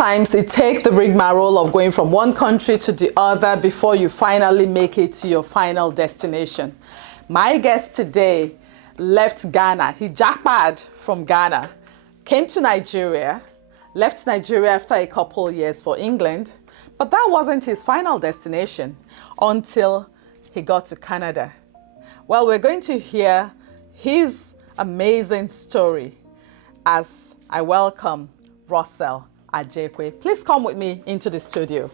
sometimes it takes the rigmarole of going from one country to the other before you finally make it to your final destination. My guest today left Ghana. He japaed from Ghana, came to Nigeria, left Nigeria after a couple years for England, but that wasn't his final destination until he got to Canada. Well, we're going to hear his amazing story as I welcome Russell Adjekwei. Please come with me into the studio.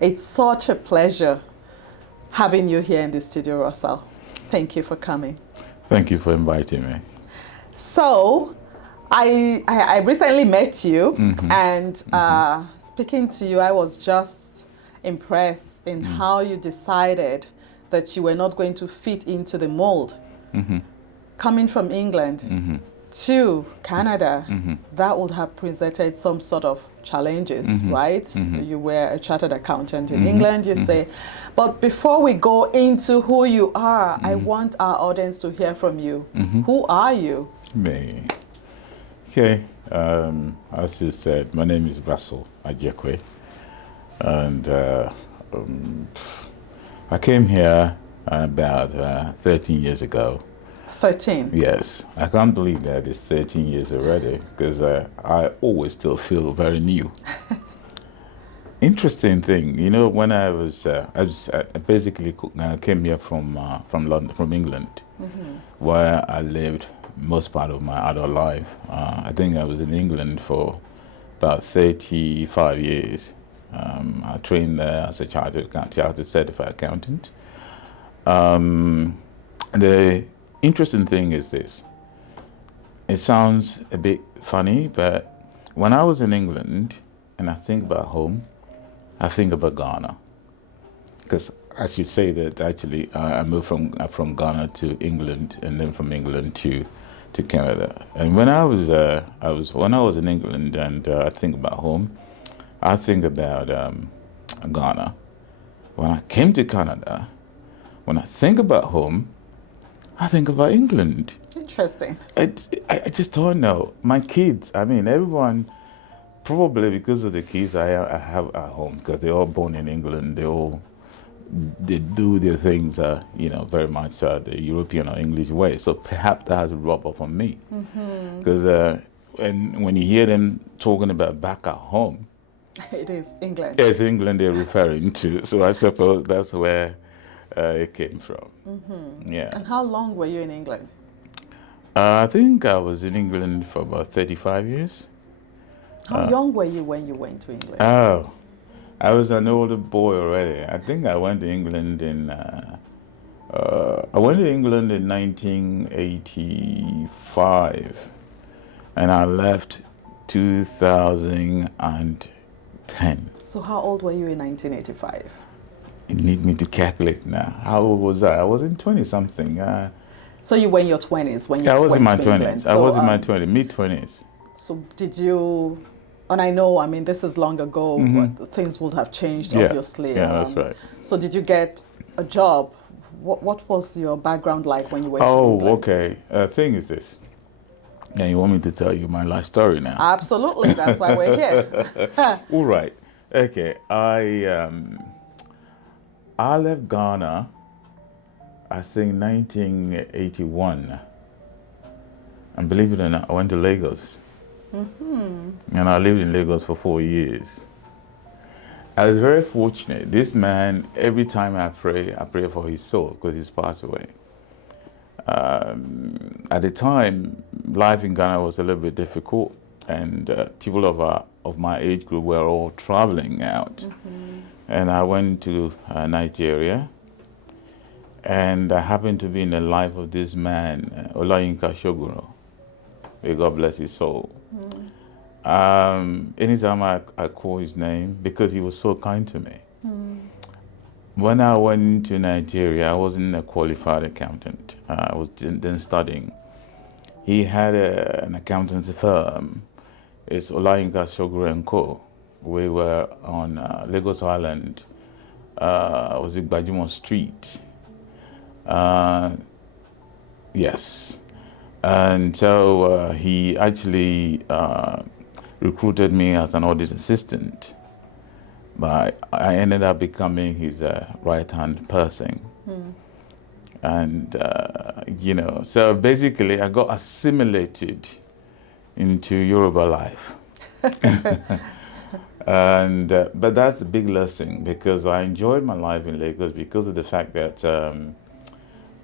It's such a pleasure having you here in the studio, Russell. Thank you for coming. Thank you for inviting me. So, I recently met you, and speaking to you, I was just impressed in how you decided that you were not going to fit into the mold. Coming from England to Canada, that would have presented some sort of challenges, right? You were a chartered accountant in England, you say. But before we go into who you are, I want our audience to hear from you. Who are you? Me. Okay, as you said, my name is Russell Adjekwei, and I came here about 13 years ago. 13? Yes, I can't believe that it's 13 years already, because I always still feel very new. Interesting thing, you know, when I basically came here from London, from England, where I lived most part of my adult life. I think I was in England for about 35 years. I trained there as a chartered certified accountant. The interesting thing is this. It sounds a bit funny, but when I was in England and I think about home, I think about Ghana. Because as you say that actually I moved from Ghana to England, and then from England to Canada. And when I was in England and I think about home, I think about Ghana. When I came to Canada, when I think about home, I think about England. Interesting. I just don't know. My kids, I mean, everyone, probably because of the kids I have at home, because they're all born in England, they do their things, you know, very much the European or English way. So perhaps that has rubbed off on me. Because when you hear them talking about back at home, it is England. It's England they're referring to. So I suppose that's where it came from. Yeah. And how long were you in England? I think I was in England for about 35 years. How young were you when you went to England? Oh, I was an older boy already. I think I went to England in 1985, and I left 2010. So how old were you in 1985? You need me to calculate now. How old was I? I was in 20-something. So you were in your 20s when you I was went in my to 20s. England. I was in my 20s, mid-20s. So did you, and I know, I mean, this is long ago, but things would have changed, obviously. Yeah, that's right. So did you get a job? What was your background like when you went to England? Oh, okay. Thing is this. Yeah, you want me to tell you my life story now? Absolutely, that's why we're here. All right. Okay, I left Ghana, I think 1981. And believe it or not, I went to Lagos. And I lived in Lagos for 4 years. I was very fortunate. This man, every time I pray for his soul, because he's passed away. At the time, life in Ghana was a little bit difficult, and people of my age group were all traveling out. And I went to Nigeria, and I happened to be in the life of this man, Olayinka Shoguro. May God bless his soul. Anytime I call his name, because he was so kind to me. When I went to Nigeria, I wasn't a qualified accountant. I was then studying. He had an accountancy firm. It's Olayinka Shoguro & Co. We were on Lagos Island, was it Bajumo Street? Yes. And so he actually recruited me as an audit assistant, but I ended up becoming his right-hand person. And, so basically I got assimilated into Yoruba life. And but that's a big lesson, because I enjoyed my life in Lagos because of the fact that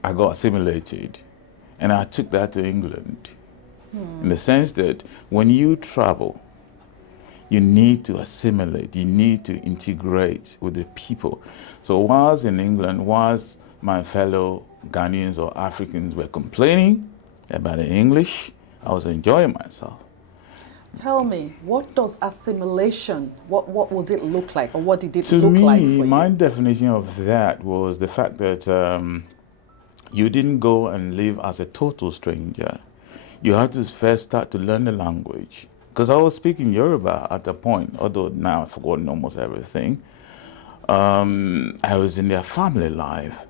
I got assimilated, and I took that to England, in the sense that when you travel, you need to assimilate, you need to integrate with the people. So whilst in England, whilst my fellow Ghanaians or Africans were complaining about the English, I was enjoying myself. Tell me, what does assimilation, what would it look like, or what did it To look me, like for you? my definition of that was the fact that you didn't go and live as a total stranger. You had to first start to learn the language. Because I was speaking Yoruba at the point, although now I've forgotten almost everything. I was in their family life.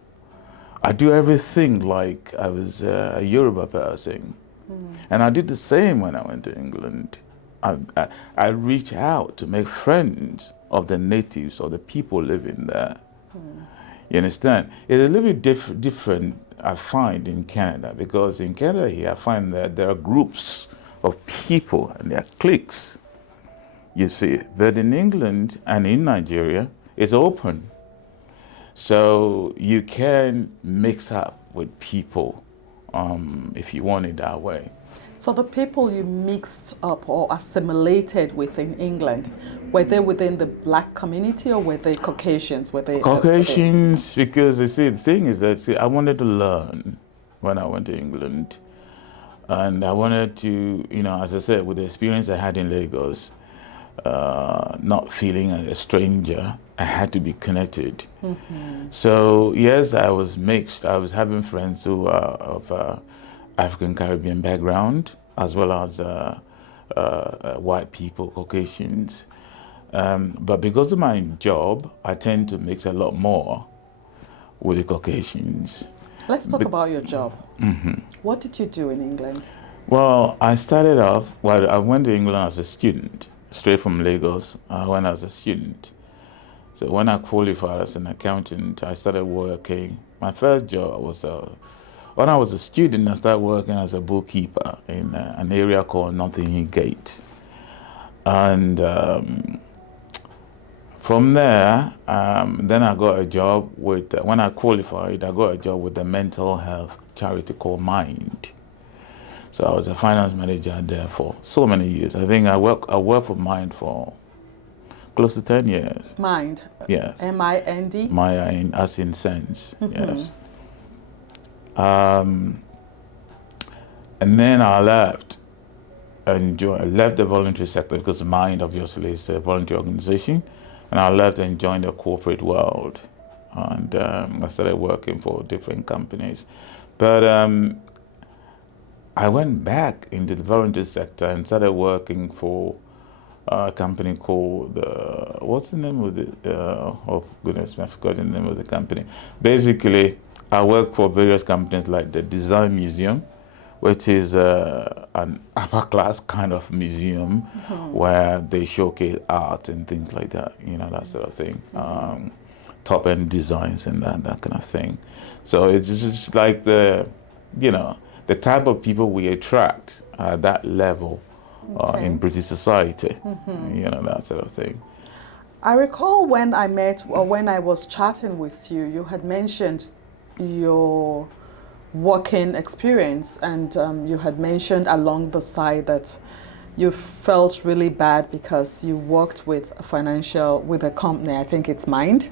I do everything like I was a Yoruba person. And I did the same when I went to England. I reach out to make friends of the natives or the people living there. You understand? It's a little bit different, I find, in Canada, because in Canada here, I find that there are groups of people and there are cliques, you see. But in England and in Nigeria, it's open. So you can mix up with people if you want it that way. So the people you mixed up or assimilated with in England, were they within the black community, or were they Caucasians? Caucasians, because you see, the thing is that I wanted to learn when I went to England. And I wanted to, as I said, with the experience I had in Lagos, not feeling a stranger, I had to be connected. So yes, I was mixed. I was having friends who are of African Caribbean background, as well as white people, Caucasians. But because of my job, I tend to mix a lot more with the Caucasians. Let's talk about your job. What did you do in England? Well, I started off, I went to England as a student, straight from Lagos. I went as a student. So when I qualified as an accountant, I started working. My first job was, when I was a student, I started working as a bookkeeper in an area called Notting Hill Gate. And from there, then I got a job with, when I qualified, I got a job with the mental health charity called Mind. So I was a finance manager there for so many years. I think I worked for Mind for close to 10 years. Mind? Yes. M-I-N-D? Mind, as in sense, yes. And then I left and I left the voluntary sector, because Mind obviously is a voluntary organization. And I left and joined the corporate world. And I started working for different companies. But I went back into the voluntary sector and started working for a company called, what's the name of it? Oh goodness, I forgot the name of the company. Basically, I work for various companies like the Design Museum, which is an upper class kind of museum where they showcase art and things like that, that sort of thing. Top end designs and that kind of thing. So it's just like the type of people we attract at that level in British society, that sort of thing. I recall when I met, or when I was chatting with you, you had mentioned your working experience, and you had mentioned along the side that you felt really bad because you worked with a company, I think it's Mind,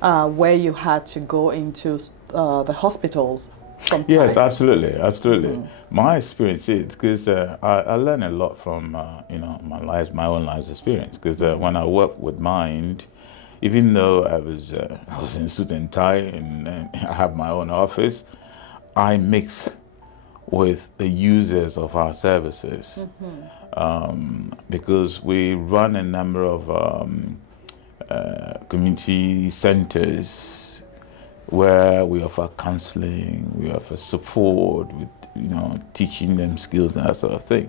where you had to go into the hospitals sometimes. Yes, absolutely. My experience is, because I learned a lot from my own life's experience, because when I worked with Mind, even though I was in suit and tie and I have my own office, I mix with the users of our services, because we run a number of community centers where we offer counseling, we offer support with teaching them skills and that sort of thing.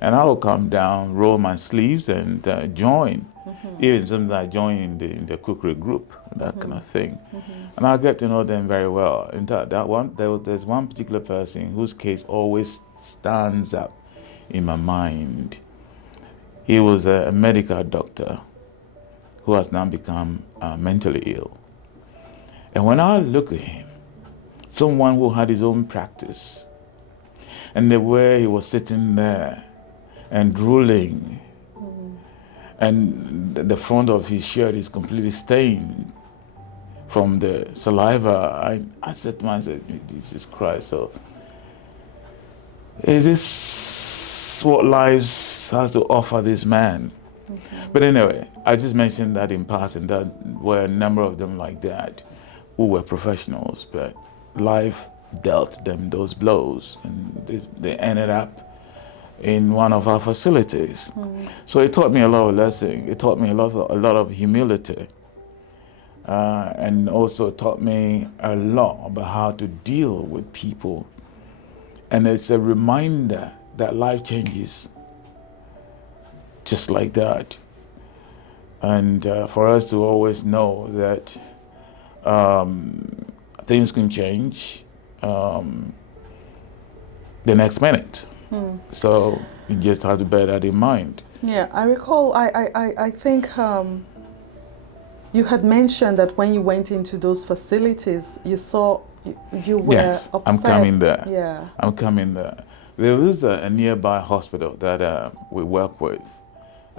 And I will come down, roll my sleeves, and join. Even sometimes I join in the cookery group, that kind of thing. And I get to know them very well. In fact, there's one particular person whose case always stands up in my mind. He was a medical doctor who has now become mentally ill. And when I look at him, someone who had his own practice, and the way he was sitting there and drooling, and the front of his shirt is completely stained from the saliva, I said to myself, Jesus Christ, so is this what life has to offer this man? But anyway, I just mentioned that in passing, that were a number of them like that who were professionals, but life dealt them those blows, and they ended up in one of our facilities. So it taught me a lot of lessons. It taught me a lot of humility, and also taught me a lot about how to deal with people. And it's a reminder that life changes just like that. And for us to always know that things can change the next minute. So you just have to bear that in mind. Yeah, I recall, I think you had mentioned that when you went into those facilities, you saw, you were Yes, upset. I'm coming there. Yeah. I'm coming there. There was a nearby hospital that we work with.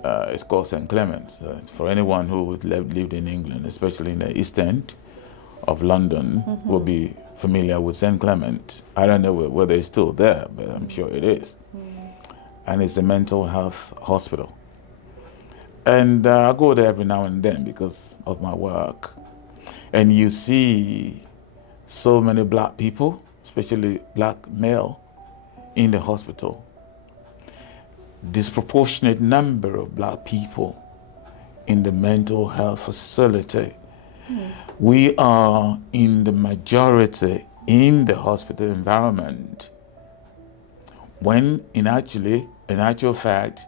It's called St. Clement's. For anyone who lived in England, especially in the East End of London, will be familiar with St. Clement. I don't know whether it's still there, but I'm sure it is. And it's a mental health hospital. And I go there every now and then because of my work. And you see so many black people, especially black male, in the hospital. Disproportionate number of black people in the mental health facility. We are in the majority in the hospital environment, when in actual fact,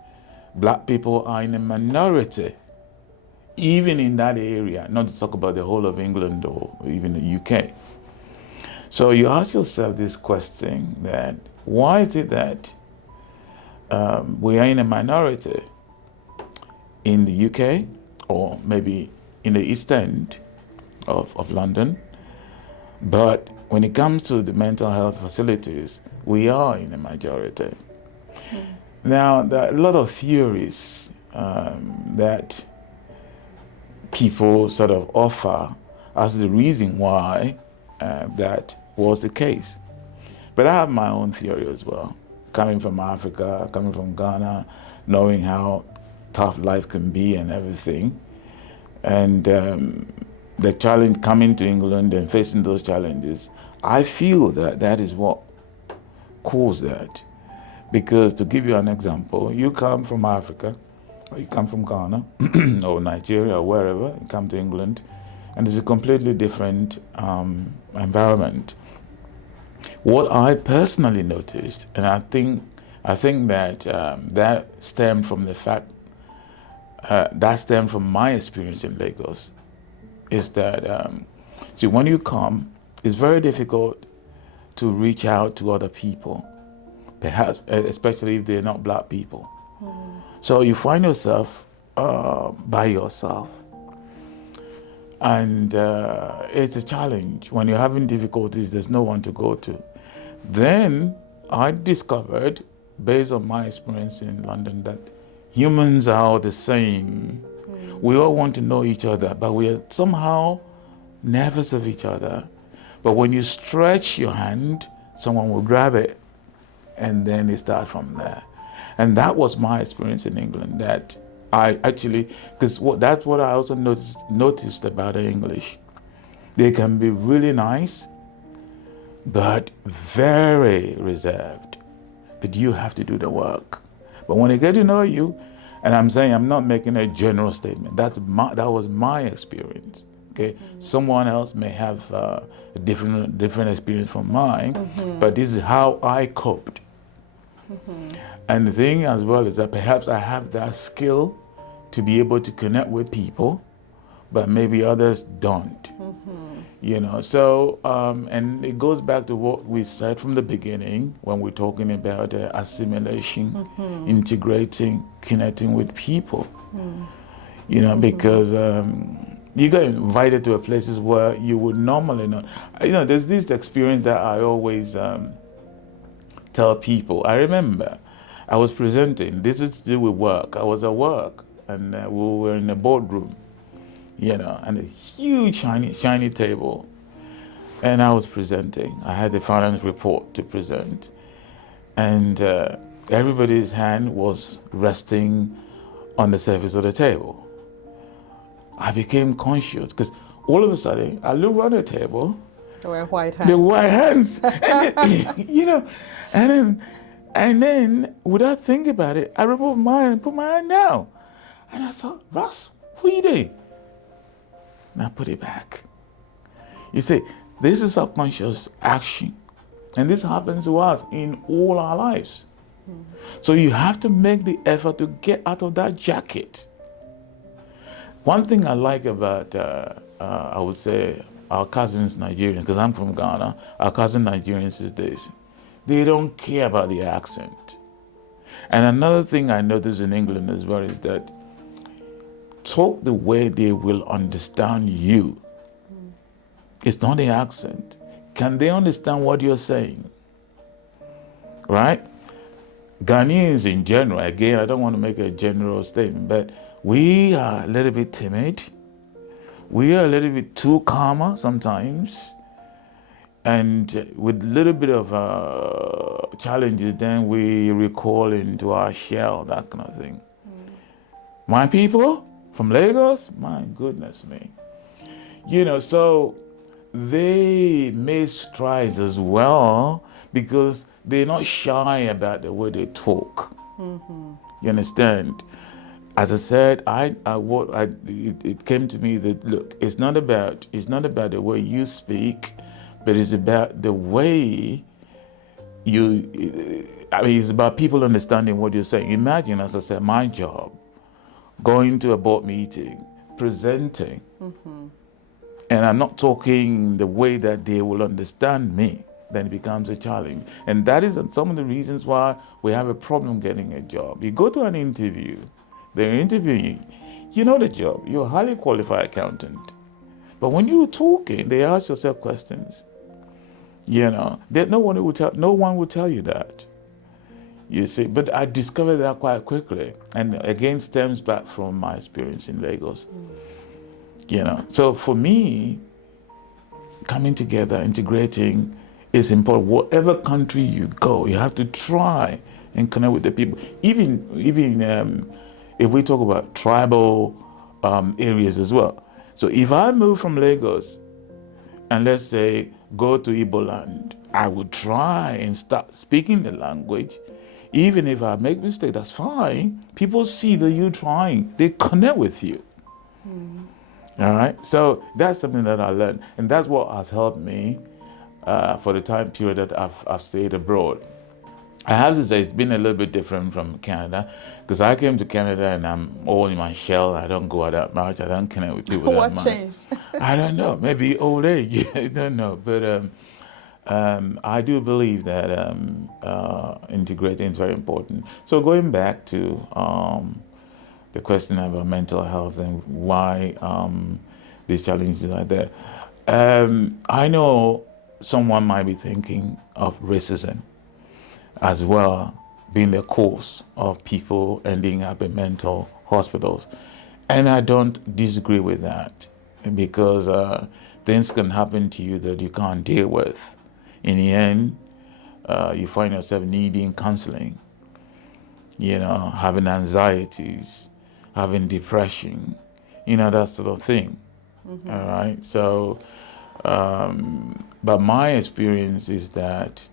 black people are in a minority, even in that area, not to talk about the whole of England or even the UK. So you ask yourself this question, that why is it that we are in a minority in the UK, or maybe in the East End of London, but when it comes to the mental health facilities, we are in a majority. Now, there are a lot of theories that people sort of offer as the reason why that was the case. But I have my own theory as well. Coming from Africa, coming from Ghana, knowing how tough life can be and everything. And the challenge coming to England and facing those challenges, I feel that that is what caused that. Because to give you an example, you come from Africa, or you come from Ghana, or Nigeria, or wherever, you come to England, and it's a completely different environment. What I personally noticed, and I think that that stemmed from the fact, that stemmed from my experience in Lagos, is that, see, when you come, it's very difficult to reach out to other people, perhaps, especially if they're not black people. So you find yourself by yourself. And it's a challenge. When you're having difficulties, there's no one to go to. Then I discovered, based on my experience in London, that humans are all the same. We all want to know each other, but we are somehow nervous of each other. But when you stretch your hand, someone will grab it, and then it starts from there. And that was my experience in England, that I actually, because that's what I also noticed about the English. They can be really nice, but very reserved. But you have to do the work. But when they get to know you, and I'm saying, I'm not making a general statement. That was my experience. Okay, someone else may have a different experience from mine, but this is how I coped. And the thing as well is that perhaps I have that skill to be able to connect with people, but maybe others don't. You know, so, and it goes back to what we said from the beginning when we're talking about assimilation, integrating, connecting with people. You know, because you get invited to places where you would normally not. You know, there's this experience that I always tell people. I remember I was presenting, this is to do with work. I was at work and we were in a boardroom, you know, and a huge shiny table. And I was presenting. I had the finance report to present. And everybody's hand was resting on the surface of the table. I became conscious because all of a sudden I looked around the table. There were white hands. The white hands. And then, you know, and then without thinking about it, I removed mine and put my hand down. And I thought, Russ, what are you doing? And I put it back. You see, this is subconscious action. And this happens to us in all our lives. So you have to make the effort to get out of that jacket. One thing I like about, I would say, our cousins Nigerians, because I'm from Ghana, our cousin Nigerians is this. They don't care about the accent. And another thing I notice in England as well is that talk the way they will understand you. It's not the accent. Can they understand what you're saying? Right? Ghanaians in general, again, I don't want to make a general statement, but we are a little bit timid. We are a little bit too calmer sometimes. And with a little bit of challenges, then we recoil into our shell, that kind of thing. My people from Lagos, my goodness me. You know, so they made strides as well because they're not shy about the way they talk. You understand? As I said, it came to me that look, it's not about the way you speak, but it's about the way it's about people understanding what you're saying. Imagine, as I said, my job, going to a board meeting, presenting, and I'm not talking the way that they will understand me, then it becomes a challenge. And that is some of the reasons why we have a problem getting a job. You go to an interview, they're interviewing you, you know the job, you're a highly qualified accountant. But when you're talking, they ask yourself questions. You know, no one will tell you that. You see, but I discovered that quite quickly. And again, stems back from my experience in Lagos. You know, so for me, coming together, integrating is important. Whatever country you go, you have to try and connect with the people. Even if we talk about tribal areas as well. So if I move from Lagos and let's say go to Igbo land, I would try and start speaking the language. Even if I make mistakes, that's fine. People see that you're trying. They connect with you. All right? So that's something that I learned. And that's what has helped me for the time period that I've stayed abroad. I have to say it's been a little bit different from Canada because I came to Canada and I'm all in my shell. I don't go out that much. I don't connect with people that much. What changed? I don't know. Maybe old age. I don't know. But I do believe that integrating is very important. So going back to the question about mental health and why these challenges are there. I know someone might be thinking of racism as well being the cause of people ending up in mental hospitals. And I don't disagree with that because things can happen to you that you can't deal with. In the end, you find yourself needing counseling, you know, having anxieties, having depression, you know, that sort of thing. All right. So, but my experience is that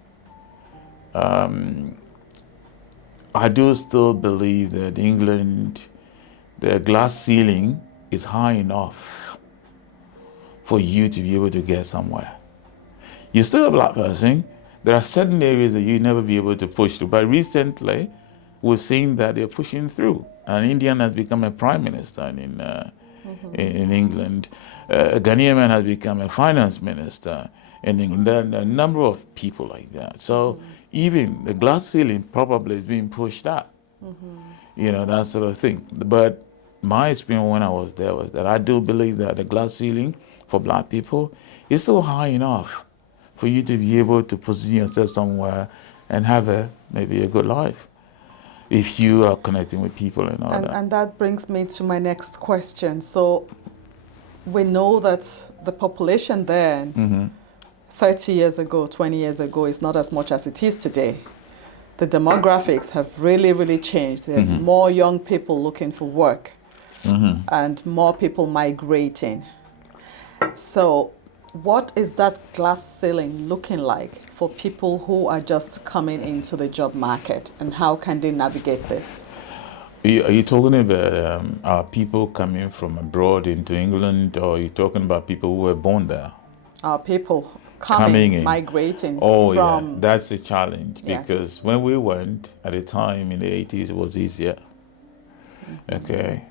I do still believe that England, the glass ceiling is high enough for you to be able to get somewhere. You're still a black person, There are certain areas that you never be able to push through. But recently, we've seen that they're pushing through. An Indian has become a prime minister in England. A Ghanaian man has become a finance minister in England. There are a number of people like that. So even the glass ceiling probably is being pushed up. You know, that sort of thing. But my experience when I was there was that I do believe that the glass ceiling for black people is still high enough for you to be able to position yourself somewhere and have maybe a good life if you are connecting with people and all that. And that brings me to my next question. So we know that the population then 30 years ago, 20 years ago is not as much as it is today. The demographics have really, really changed. There are more young people looking for work and more people migrating. So what is that glass ceiling looking like for people who are just coming into the job market, and how can they navigate this? Are you talking about people coming from abroad into England, or are you talking about people who were born there? People coming in, migrating from... yeah, that's a challenge, Yes. because when we went at the time in the 80s, it was easier. Okay.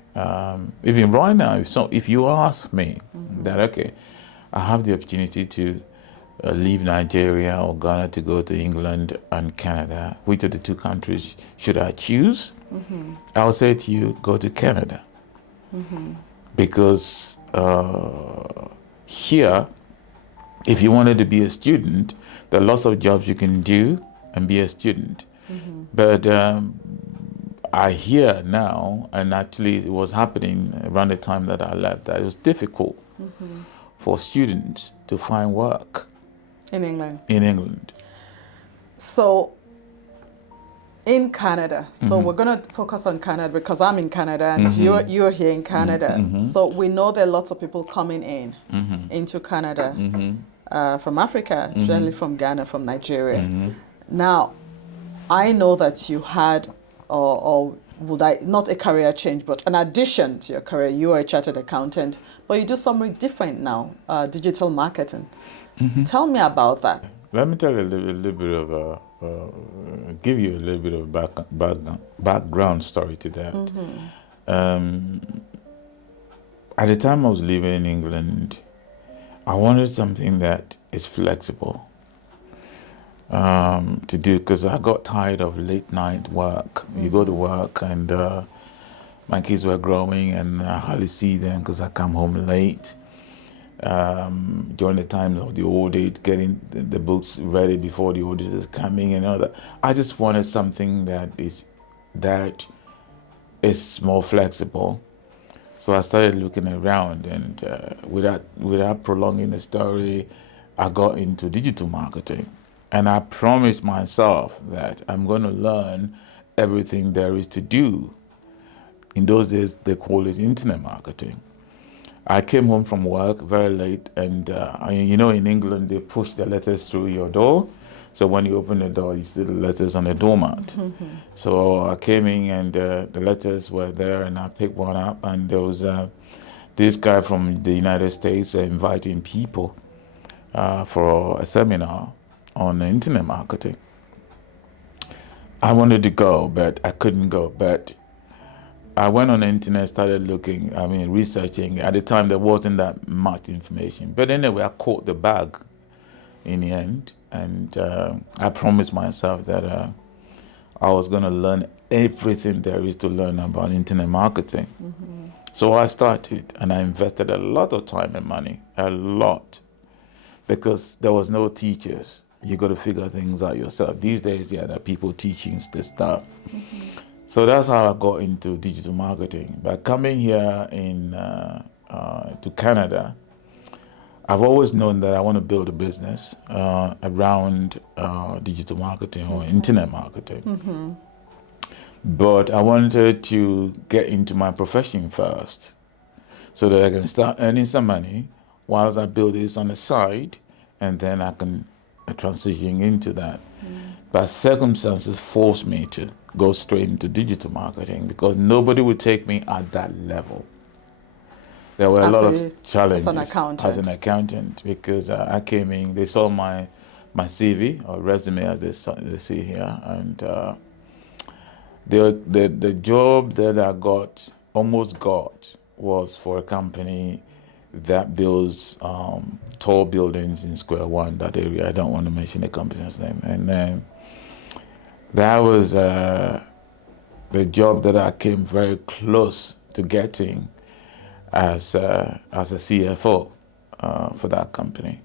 Even right now, if you ask me that, okay, I have the opportunity to leave Nigeria or Ghana to go to England and Canada, which of the two countries should I choose? I'll say to you, go to Canada. Because here, if you wanted to be a student, there are lots of jobs you can do and be a student. But I hear now, and actually it was happening around the time that I left, that it was difficult for students to find work. In England? In England. So, in Canada, so we're going to focus on Canada because I'm in Canada and you're here in Canada. So we know there are lots of people coming in into Canada from Africa, especially from Ghana, from Nigeria. Now, I know that you had, or would I, not a career change, but an addition to your career. You are a chartered accountant, but you do something different now, digital marketing. Tell me about that. Let me tell you a little bit of give you a little bit of background story to that. At the time I was living in England, I wanted something that is flexible to do, because I got tired of late night work. You go to work and my kids were growing and I hardly see them because I come home late. During the times of the audit, getting the books ready before the audit is coming and all that. I just wanted something that is more flexible. So I started looking around, and without prolonging the story, I got into digital marketing. And I promised myself that I'm going to learn everything there is to do. In those days, they call it internet marketing. I came home from work very late, and you know, in England, they push the letters through your door. So when you open the door, you see the letters on the doormat. So I came in, and the letters were there, and I picked one up, and there was this guy from the United States inviting people for a seminar on internet marketing. I wanted to go, but I couldn't go. But I went on the internet, started looking, researching. At the time, there wasn't that much information. But anyway, I caught the bag in the end. And I promised myself that I was going to learn everything there is to learn about internet marketing. So I started, and I invested a lot of time and money, a lot, because there was no teachers. You got to figure things out yourself. These days, there are people teaching this stuff. So that's how I got into digital marketing. By coming here to Canada, I've always known that I want to build a business around digital marketing or internet marketing. But I wanted to get into my profession first so that I can start earning some money whilst I build this on the side, and then I can transition into that. But circumstances forced me to go straight into digital marketing because nobody would take me at that level. There were a lot of challenges as an accountant, because I came in, they saw my my CV or resume, as they see here, and the job that I almost got, was for a company that builds tall buildings in Square One, that area. I don't want to mention the company's name, and then that was the job that I came very close to getting as a CFO for that company.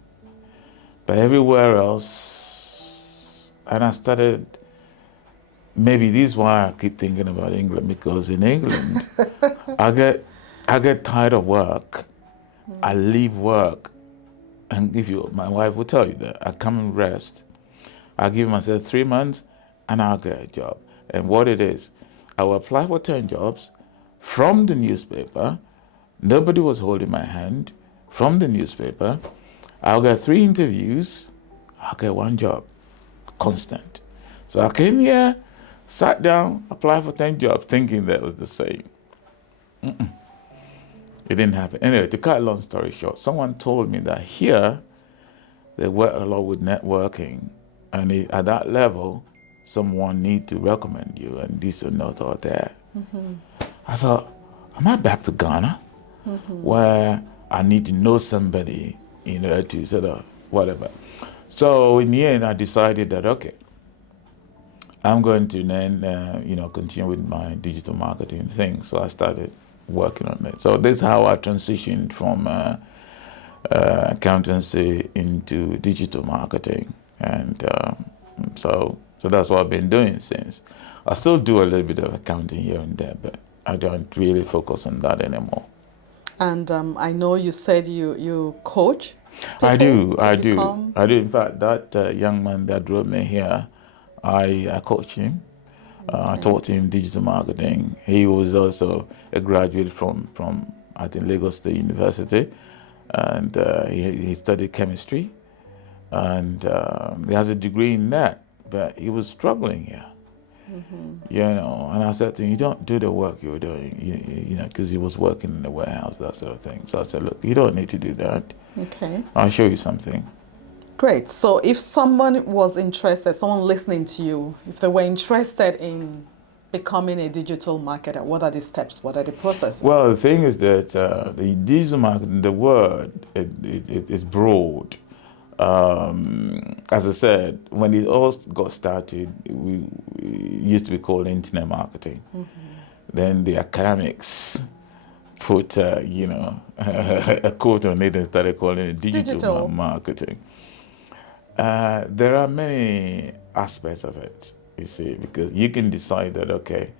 But everywhere else, and I started, maybe this is why I keep thinking about England, because in England, I get tired of work. I leave work, and my wife will tell you that I come and rest. I give myself 3 months, and I'll get a job. And what it is, I will apply for 10 jobs from the newspaper. Nobody was holding my hand. From the newspaper, I'll get 3 interviews. I'll get 1 job, constant. So I came here, sat down, applied for 10 jobs, thinking that was the same. It didn't happen. Anyway, to cut a long story short, someone told me that here, they work a lot with networking. And at that level, someone need to recommend you, and this or not or that. I thought, am I back to Ghana, where I need to know somebody, to sort of whatever. So in the end, I decided that, okay, I'm going to then, continue with my digital marketing thing. So I started working on it. So this is how I transitioned from accountancy into digital marketing. And so that's what I've been doing since. I still do a little bit of accounting here and there, but I don't really focus on that anymore. And I know you said you coach people. I do. In fact, that young man that drove me here, I coached him. Okay. I taught him digital marketing. He was also a graduate from I think, Lagos State University, and he studied chemistry, and he has a degree in that, but he was struggling here. And I said to him, you don't do the work you're doing, because he was working in the warehouse, that sort of thing. So I said, look, you don't need to do that. Okay. I'll show you something. Great. So if someone was interested, someone listening to you, if they were interested in becoming a digital marketer, what are the steps? What are the processes? Well, the thing is that the digital marketing, the word, it is broad. As I said, when it all got started, we used to be called internet marketing. Then the academics put, a quote on it and started calling it digital marketing. There are many aspects of it, you see, because you can decide that, okay,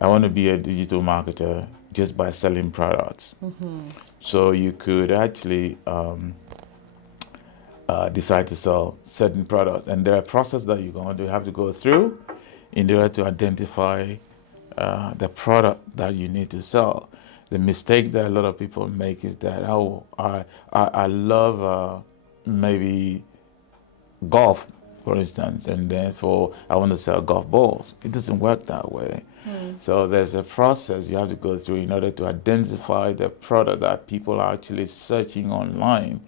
I want to be a digital marketer just by selling products. So you could actually decide to sell certain products, and there are processes that you're going to have to go through in order to identify the product that you need to sell. The mistake that a lot of people make is that, I love maybe golf, for instance, and therefore I want to sell golf balls. It doesn't work that way. So there's a process you have to go through in order to identify the product that people are actually searching online,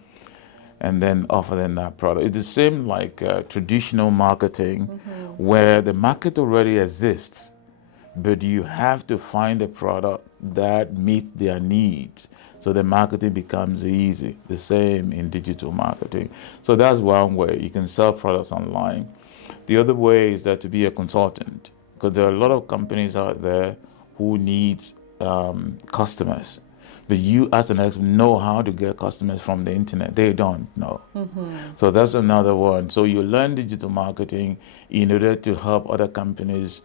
and then offer them that product. It's the same like traditional marketing, where the market already exists, but you have to find a product that meets their needs. So the marketing becomes easy. The same in digital marketing. So that's one way. You can sell products online. The other way is that to be a consultant, because there are a lot of companies out there who need customers. But you, as an expert, know how to get customers from the internet. They don't know. So that's another one. So you learn digital marketing in order to help other companies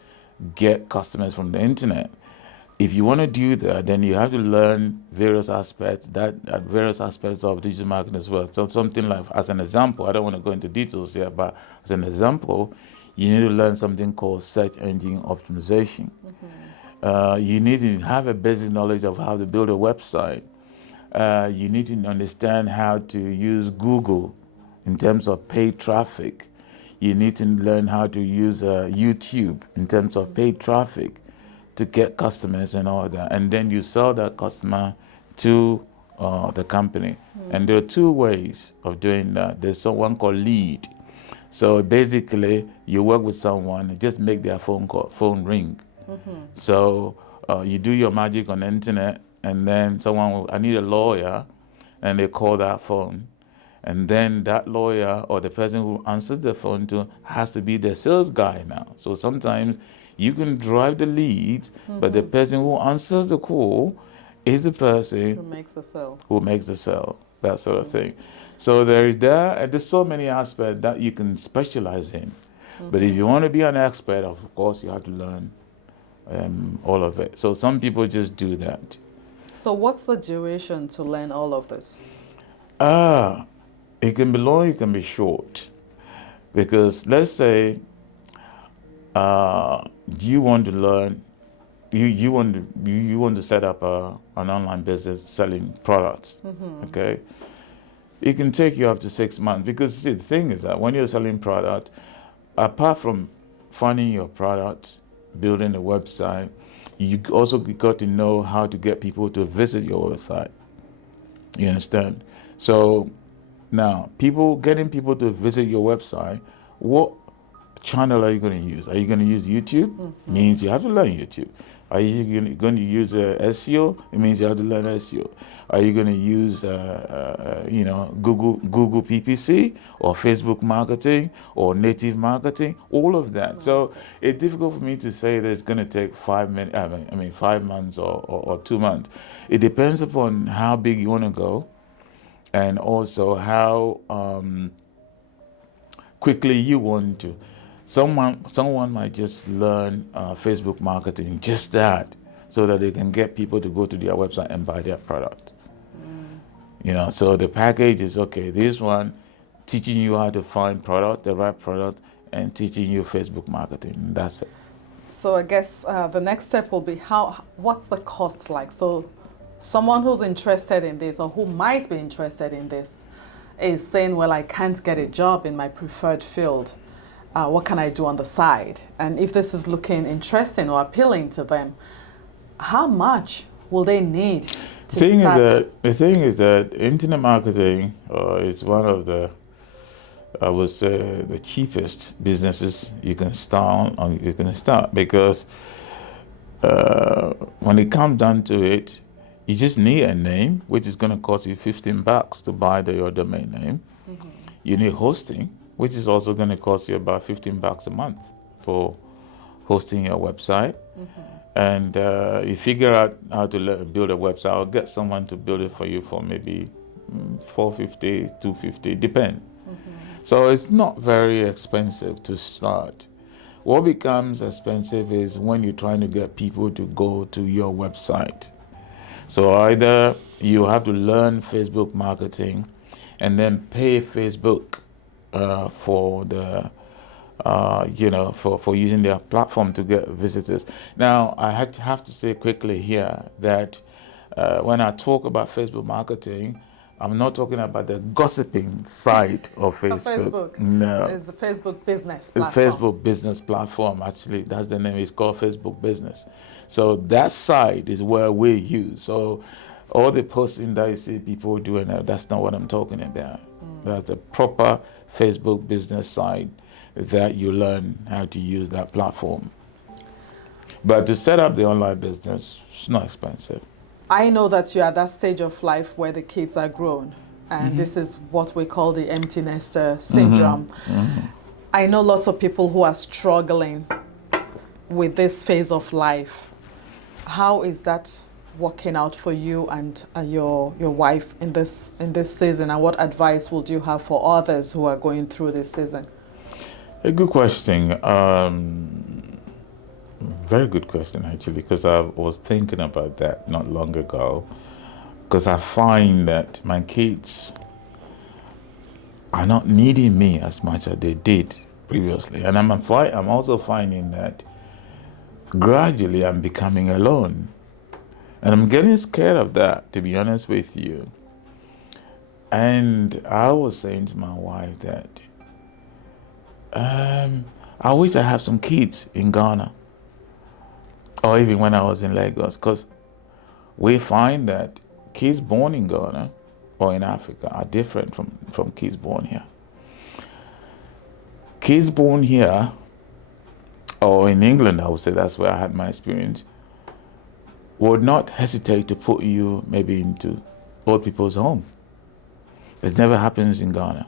get customers from the internet. If you want to do that, then you have to learn various aspects of digital marketing as well. So something like, as an example, I don't want to go into details here, but as an example, you need to learn something called search engine optimization. You need to have a basic knowledge of how to build a website. You need to understand how to use Google in terms of paid traffic. You need to learn how to use YouTube in terms of paid traffic to get customers and all that. And then you sell that customer to the company. And there are 2 ways of doing that. There's one called lead. So basically, you work with someone, and just make their phone ring. So you do your magic on the internet, and then someone will, I need a lawyer, and they call that phone. And then that lawyer or the person who answers the phone to has to be the sales guy now. So sometimes you can drive the leads, but the person who answers the call is the person Who makes the sale? who makes the sale, that sort of thing. So there is that, and there's so many aspects that you can specialize in. But if you want to be an expert, of course, you have to learn all of it. So some people just do that. So what's the duration to learn all of this? It can be long, it can be short. Because let's say you want to learn, you want to set up an online business selling products, okay? It can take you up to 6 months, because see, the thing is that when you're selling product, apart from finding your products, building a website, you also got to know how to get people to visit your website. You understand? So now, getting people to visit your website, what channel are you going to use? Are you going to use YouTube? Means you have to learn YouTube. Are you going to use SEO? It means you have to learn SEO. Are you going to use Google PPC or Facebook marketing or native marketing? All of that. So it's difficult for me to say that it's going to take 5 months or 2 months. It depends upon how big you want to go, and also how quickly you want to. Someone might just learn Facebook marketing, just that, so that they can get people to go to their website and buy their product. So the package is okay. This one teaching you how to find the right product, and teaching you Facebook marketing. That's it. So I guess the next step will be what's the cost like? So someone who's interested in this, or who might be interested in this, is saying, well, I can't get a job in my preferred field. What can I do on the side? And if this is looking interesting or appealing to them, how much will they need to start? The thing is that internet marketing is one of the, I would say, the cheapest businesses you can start because when it comes down to it, you just need a name, which is going to cost you $15 to buy your domain name. You need hosting, which is also going to cost you about $15 a month for hosting your website. And you figure out how to build a website, or get someone to build it for you for maybe $450, $250, depend. So it's not very expensive to start. What becomes expensive is when you're trying to get people to go to your website. So either you have to learn Facebook marketing and then pay Facebook for the for using their platform to get visitors. Now, I have to say quickly here that when I talk about Facebook marketing, I'm not talking about the gossiping side of Facebook. No. It's the Facebook business platform. The Facebook business platform, actually, that's the name. It's called Facebook Business. So that side is where we use. So all the posting that you see people doing, that's not what I'm talking about. That's a proper Facebook business side that you learn how to use that platform. But to set up the online business, it's not expensive. I know that you're at that stage of life where the kids are grown, and this is what we call the empty nester syndrome. I know lots of people who are struggling with this phase of life. How is that working out for you and your wife in this season, and what advice would you have for others who are going through this season? A good question. Very good question, actually, because I was thinking about that not long ago. Because I find that my kids are not needing me as much as they did previously. And I'm also finding that gradually I'm becoming alone. And I'm getting scared of that, to be honest with you. And I was saying to my wife that I wish I have some kids in Ghana, or even when I was in Lagos, because we find that kids born in Ghana or in Africa are different from kids born here. kids born here, or in England, I would say that's where I had my experience, would not hesitate to put you maybe into old people's home. It never happens in Ghana.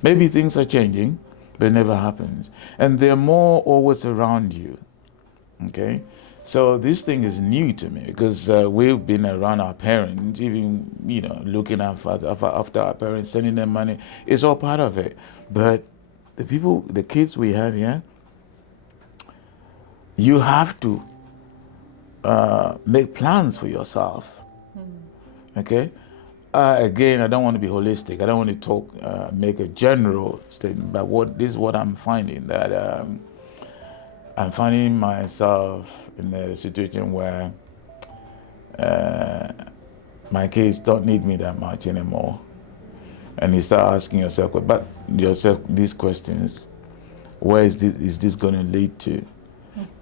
Maybe things are changing, but it never happens. And they're more always around you, okay? So this thing is new to me because we've been around our parents, even, looking after our parents, sending them money. It's all part of it. But the kids we have here, you have to make plans for yourself, okay? Again, I don't want to be holistic. I don't want to talk, make a general statement, but this is what I'm finding, that I'm finding myself in a situation where my kids don't need me that much anymore. And you start asking yourself these questions: where is this going to lead to?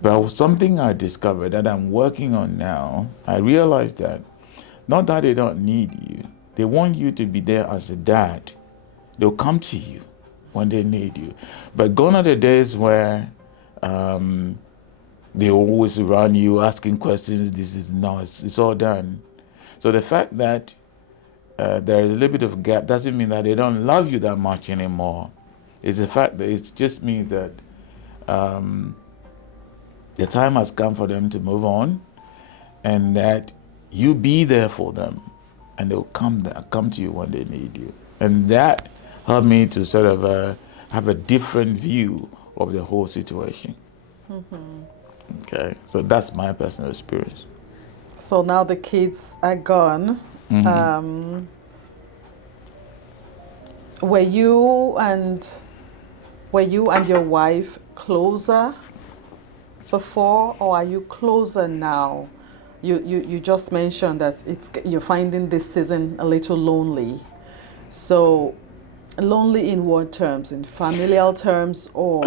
But something I discovered that I'm working on now, I realized that not that they don't need you, they want you to be there as a dad. They'll come to you when they need you. But gone are the days where they always run you asking questions. It's all done. So the fact that there is a little bit of gap doesn't mean that they don't love you that much anymore. It's the fact that it just means that the time has come for them to move on, and that you be there for them, and they'll come to you when they need you. And that helped me to sort of have a different view of the whole situation. Okay, so that's my personal experience. So now the kids are gone. Were you and your wife closer before, or are you closer now? You just mentioned that you're finding this season a little lonely. So lonely in what terms? In familial terms, or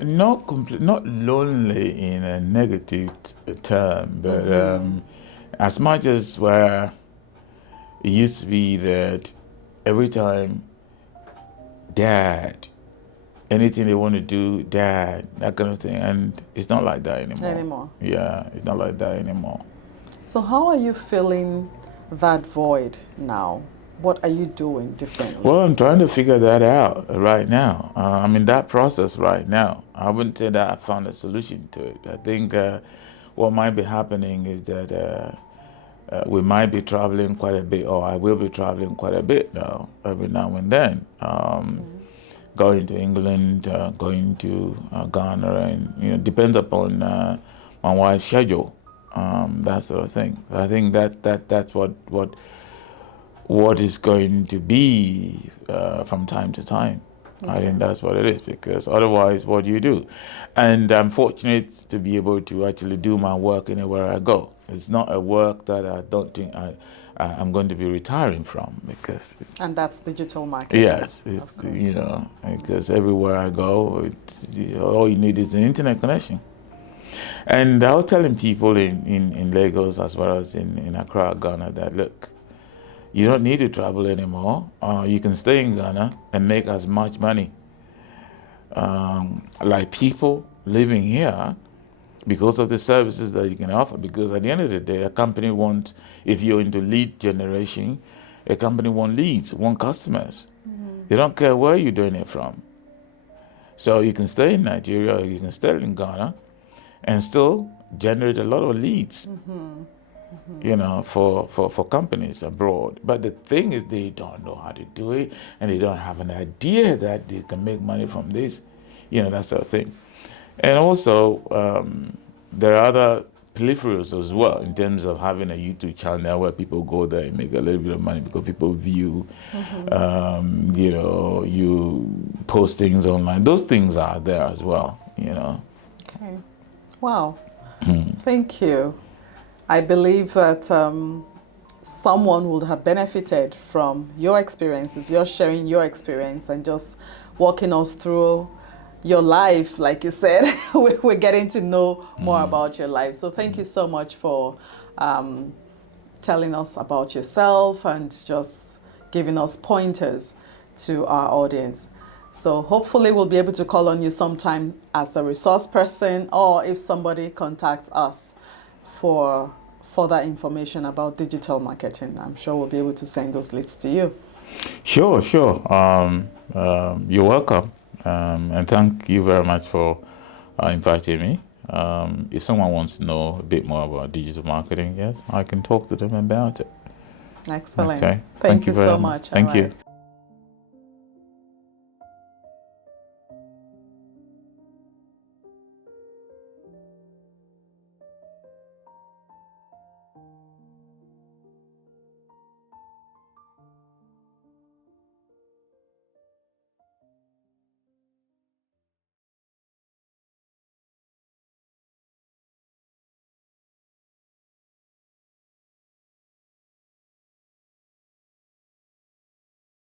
not lonely in a negative term, but as much as where it used to be that every time dad, anything they want to do, dad, that kind of thing, and it's not like that anymore. Yeah, it's not like that anymore. So how are you filling that void now? What are you doing differently? Well, I'm trying to figure that out right now. I'm in that process right now. I wouldn't say that I found a solution to it. I think what might be happening is that we might be traveling quite a bit, or I will be traveling quite a bit now, every now and then. Going to England, going to Ghana, and depends upon my wife's schedule, that sort of thing. I think that's what is going to be from time to time. Okay. I think that's what it is, because otherwise, what do you do? And I'm fortunate to be able to actually do my work anywhere I go. It's not a work that I don't think I'm going to be retiring from, because and that's digital marketing. Yes, it's, because everywhere I go, all you need is an internet connection. And I was telling people in Lagos as well as in Accra, Ghana, that look, you don't need to travel anymore. You can stay in Ghana and make as much money like people living here, because of the services that you can offer. Because at the end of the day, a company wants, if you're into lead generation, a company wants leads, wants customers. They don't care where you're doing it from. So you can stay in Nigeria, or you can stay in Ghana, and still generate a lot of leads, for companies abroad. But the thing is, they don't know how to do it, and they don't have an idea that they can make money from this, that sort of thing. And also, there are other peripherals as well, in terms of having a YouTube channel where people go there and make a little bit of money because people view, you post things online. Those things are there as well, Okay. Wow. Thank you. I believe that someone would have benefited from your experiences, you're sharing your experience and just walking us through your life. Like you said, we're getting to know more about your life. So thank you so much for telling us about yourself and just giving us pointers to our audience. So hopefully we'll be able to call on you sometime as a resource person, or if somebody contacts us for further information about digital marketing, I'm sure we'll be able to send those leads to you. Sure. You're welcome. And thank you very much for inviting me. If someone wants to know a bit more about digital marketing, yes, I can talk to them about it. Excellent. Okay. Thank you very so much. Thank All you. right.